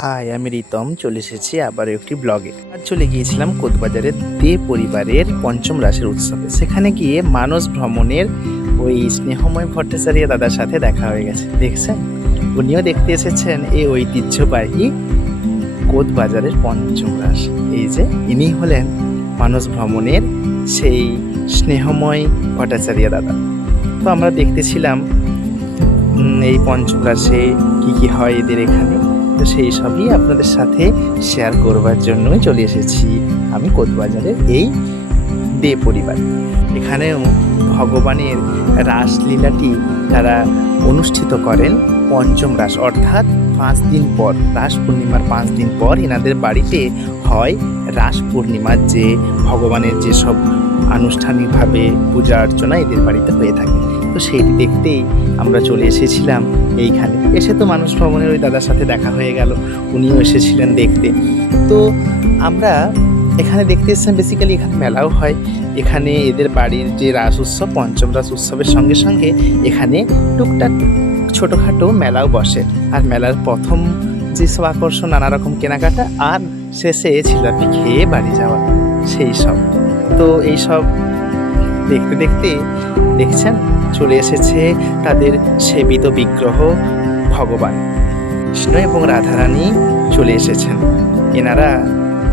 High, আমি রিতম, চলে এসেছি আবার একটি ব্লগে। আজ চলে গিয়েছিলাম কোতবাজারের দে পরিবারের পঞ্চম রাসের উৎসবে। সেখানে গিয়ে মানস ভ্রমণের ওই স্নেহময় ভট্টাচার্য দাদার সাথে দেখা হয়ে গেছে। দেখছেন? উনিও দেখতে এসেছেন এই ঐতিহ্যবাহী কোতবাজারের পঞ্চম রাস। এই যে ইনি হলেন মানস ভ্রমণের সেই স্নেহময় ভট্টাচার্য দাদা। তো আমরা দেখতেছিলাম এই পঞ্চম রাসে কী কী হয় এদের এখানে। তো সেই সবই আপনাদের সাথে শেয়ার করবার জন্যই চলে এসেছি আমি কোতবাজারের এই দে পরিবার। এখানেও ভগবানের রাসলীলাটি তারা অনুষ্ঠিত করেন পঞ্চম রাস, অর্থাৎ পাঁচ দিন পর, রাস পূর্ণিমার পাঁচ দিন পর এনাদের বাড়িতে হয় রাস পূর্ণিমার যে ভগবানের যেসব আনুষ্ঠানিকভাবে পূজা অর্চনা এদের বাড়িতে হয়ে থাকে। তো সেইটি দেখতেই আমরা চলে এসেছিলাম এইখানে। এসে তো মানুষ ভ্রমণের ওই দাদার সাথে দেখা হয়ে গেল, উনিও এসেছিলেন দেখতে। তো আমরা এখানে দেখতে এসেছিলাম বেসিক্যালি এখানে মেলাও হয়। এখানে এদের বাড়ির যে রাস উৎসব, পঞ্চম রাস উৎসবের সঙ্গে সঙ্গে এখানে টুকটাক ছোটোখাটো মেলাও বসে। আর মেলার প্রথম যেসব আকর্ষণ, নানা রকম কেনাকাটা, আর শেষে জিলাপি খেয়ে বাড়ি যাওয়া, সেই সব। তো এই সব দেখতে দেখতে দেখছেন, চলে এসেছে তাদের সেবিত বিগ্রহ ভগবান। কৃষ্ণ এবং রাধারানী চলে এসেছেন। এনারা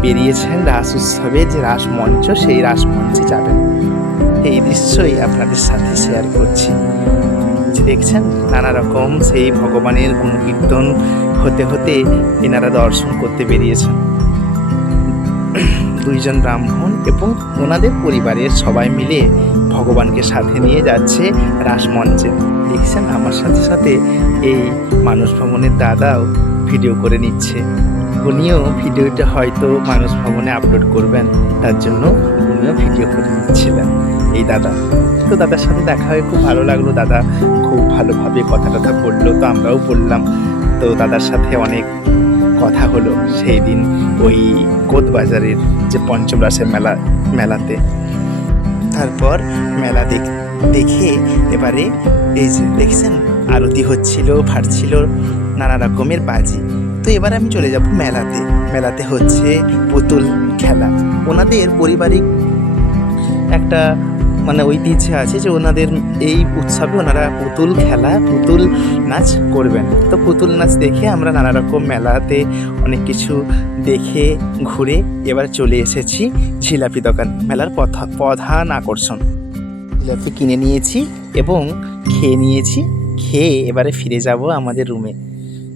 বেরিয়েছেন রাস উৎসবে, যে রাস মঞ্চ, সেই রাস মঞ্চে যাবেন। এই দৃশ্যই আপনাদের সাথে শেয়ার করছি। যে দেখছেন, নানা রকম সেই ভগবানের গুণকীর্তন হতে হতে এনারা দর্শন করতে বেরিয়েছেন। দুইজন ব্রাহ্মণ এবং ওনাদের পরিবারের সবাই মিলে ভগবানকে সাথে নিয়ে যাচ্ছে রাসমঞ্চে। দেখছেন, আমার সাথে সাথে এই মানুষ ভ্রমণের দাদাও ভিডিও করে নিচ্ছে। উনিও ভিডিওটা হয়তো মানুষ ভ্রমণে আপলোড করবেন, তার জন্য উনিও ভিডিও করে নিচ্ছিলেন। এই দাদা। তো দাদার সাথে দেখা হয়ে খুব ভালো লাগল। দাদা খুব ভালোভাবে কথা টথা বলল, তো আমরাও বললাম। তো দাদার সাথে অনেক কথা হলো। সেই দিন ওই কোতবাজারের যে পঞ্চম রাসের মেলা, মেলাতে। তারপর মেলা দেখ, দেখে এবারে এই যে দেখছেন, আরতি হচ্ছিল, ফাটছিল, নানা রকমের বাজি। তো এবার আমি চলে যাব মেলাতে। মেলাতে হচ্ছে পুতুল খেলা। ওনাদের পারিবারিক একটা মানে ঐতিহ্য আছে যে ওনাদের এই উৎসবে ওনারা পুতুল খেলা, পুতুল নাচ করবেন। তো পুতুল নাচ দেখে আমরা নানা রকম মেলাতে অনেক কিছু দেখে, ঘুরে এবার চলে এসেছি জিলাপি দোকান মেলার প্রধান আকর্ষণ। জিলাপি কিনে নিয়েছি এবং খেয়ে নিয়েছি, খেয়ে এবারে ফিরে যাব আমাদের রুমে।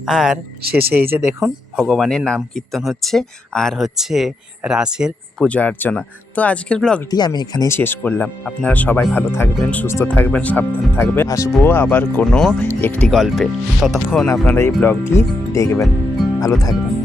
আর শেষে এই যে দেখুন, ভগবানের নাম কীর্তন হচ্ছে, আর হচ্ছে রাসের পূজা অর্চনা। তো আজকের ব্লগটি আমি এখানেই শেষ করলাম। আপনারা সবাই ভালো থাকবেন, সুস্থ থাকবেন, সাবধান থাকবেন। আসব আবার কোনো একটি গল্পে। ততক্ষণ আপনারা এই ব্লগটি দেখবেন। ভালো থাকবেন।